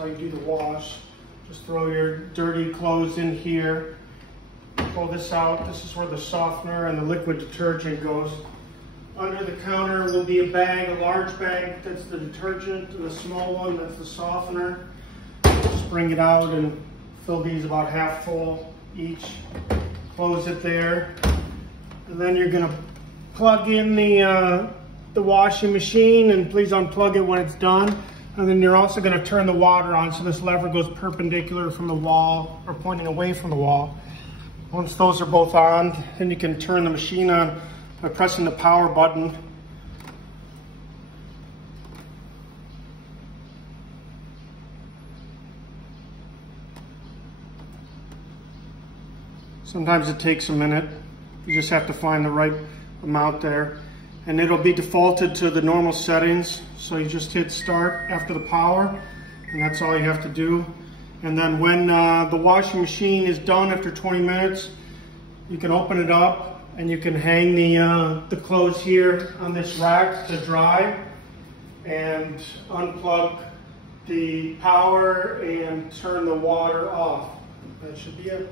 how you do the wash. Just throw your dirty clothes in here. Pull this out. This is where the softener and the liquid detergent goes. Under the counter will be a bag, a large bag, that's the detergent, and a small one, that's the softener. Just bring it out and fill these about half full each. Close it there. And then you're gonna plug in the washing machine, and please unplug it when it's done. And then you're also gonna turn the water on so this lever goes perpendicular from the wall or pointing away from the wall. Once those are both on, then you can turn the machine on by pressing the power button. Sometimes it takes a minute. You just have to find the right amount there. And it'll be defaulted to the normal settings. So you just hit start after the power, and that's all you have to do. And then when the washing machine is done after 20 minutes, you can open it up and you can hang the clothes here on this rack to dry and unplug the power and turn the water off. That should be it.